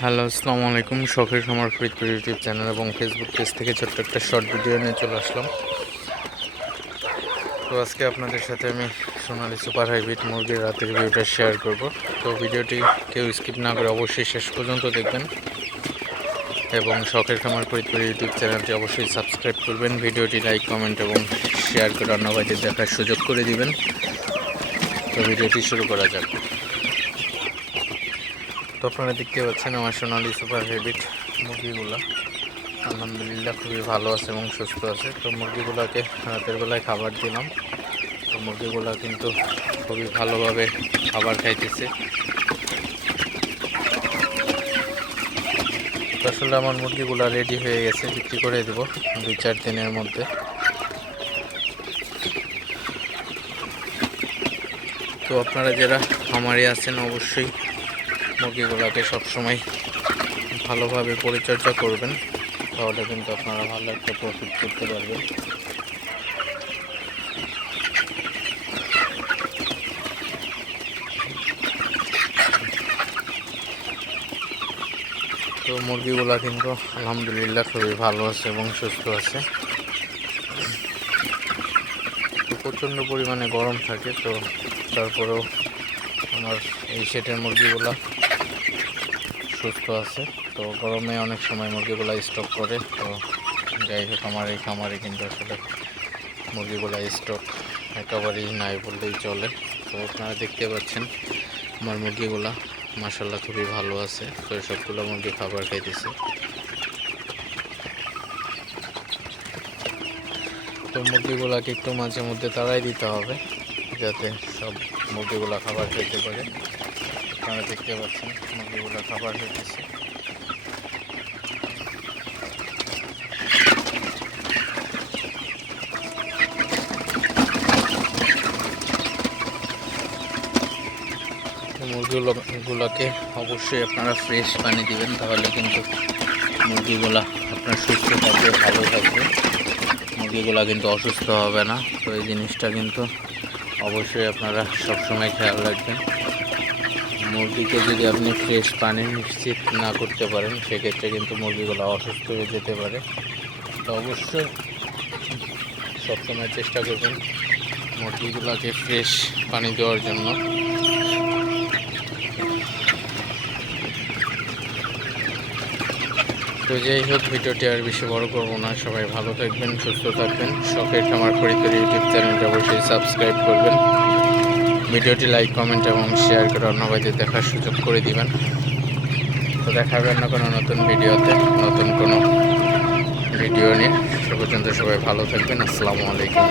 Hello, আসসালামু আলাইকুম। শখের সমর ফরিদপুর ইউটিউব চ্যানেল এবং ফেসবুক পেজ থেকে ছোট্ট একটা শর্ট ভিডিও নিয়ে চলে আসলাম। তো আজকে আপনাদের সাথে আমি সোনালি সুপার হাইব্রিড মুরগির রাতের ভিডিওটা শেয়ার করব। তো ভিডিওটি কেউ স্কিপ না করে অবশ্যই শেষ পর্যন্ত দেখবেন এবং শখের খামার ফরিদপুর ইউটিউব চ্যানেলটি অবশ্যই সাবস্ক্রাইব করবেন। ভিডিওটি লাইক কমেন্ট এবং শেয়ার করে অন্য দেখার সুযোগ করে দিবেন। তো ভিডিওটি শুরু করা যাক। তো আপনারা দেখতে পাচ্ছেন আমার সোনালি সুপার হেবিট মুরগিগুলো। আলহামদুলিল্লাহ খুবই ভালো আছে এবং সুস্থ আছে। তো মুরগিগুলোকে রাতের বেলায় খাবার দিলাম। তো মুরগিগুলো কিন্তু খুবই ভালোভাবে খাবার খাইতেছে। আসলে আমার মুরগিগুলো রেডি হয়ে গেছে, বিক্রি করে দেবো দুই চার দিনের মধ্যে। তো আপনারা যারা খামারে আছেন অবশ্যই মুরগিগুলোকে সবসময় ভালোভাবে পরিচর্যা করবেন, তাহলে কিন্তু আপনারা ভালো একটা প্রফিট করতে পারবেন। তো মুরগিগুলা কিন্তু আলহামদুলিল্লাহ খুবই ভালো আছে এবং সুস্থ আছে। প্রচণ্ড পরিমাণে গরম থাকে, তো তারপরেও আমার এই সেটের মুরগিগুলা সুস্থ আছে। তো গরমে অনেক সময় মুরগিগুলা স্টক করে। তো যাই হোক আমার এই খামারে কিন্তু আসলে মুরগিগুলা স্টক একেবারেই নাই বললেই চলে। তো আপনারা দেখতে পাচ্ছেন, আমার মুরগিগুলা মাসাল্লাহ খুবই ভালো আছে। তো সবগুলো মুরগি খাবার খাইতেছে। তো মুরগিগুলাকে একটু মাঝে মধ্যে তাড়াই দিতে হবে, যাতে সব মুরগিগুলা খাবার খেতে পারে। আপনারা দেখতে পাচ্ছেন, মুরগিগুলো খাবার খেতেছে মুরগিগুলো, গুলাকে অবশ্যই আপনারা ফ্রেশ পানি দিবেন, তাহলে কিন্তু মুরগিগুলা আপনার সুস্থ থাকবে, ভালো থাকবে। মুরগিগুলা কিন্তু অসুস্থ হবে না, তো এই জিনিসটা কিন্তু অবশ্যই আপনারা সবসময় খেয়াল রাখবেন। মুরগিকে যদি আপনি ফ্রেশ পানি নিশ্চিত না করতে পারেন, সেক্ষেত্রে কিন্তু মুরগিগুলো অসুস্থ হয়ে যেতে পারে। তো অবশ্যই সবসময় চেষ্টা করবেন মুরগিগুলোকে ফ্রেশ পানি দেওয়ার জন্য। তো যাই হোক, ভিডিওটি আর বেশি বড় করব না। সবাই ভালো থাকবেন, সুস্থ থাকবেন। শখের খামার ফরিদপুর ইউটিউব চ্যানেলটা অবশ্যই সাবস্ক্রাইব করবেন। ভিডিওটি লাইক, কমেন্ট এবং শেয়ার করে অন্য দেখার সুযোগ করে দিবেন। তো দেখা হবে অন্য কোনো নতুন ভিডিওতে, নতুন কোনো ভিডিও নিয়ে। সে পর্যন্ত সবাই ভালো থাকবেন। আসসালামু আলাইকুম।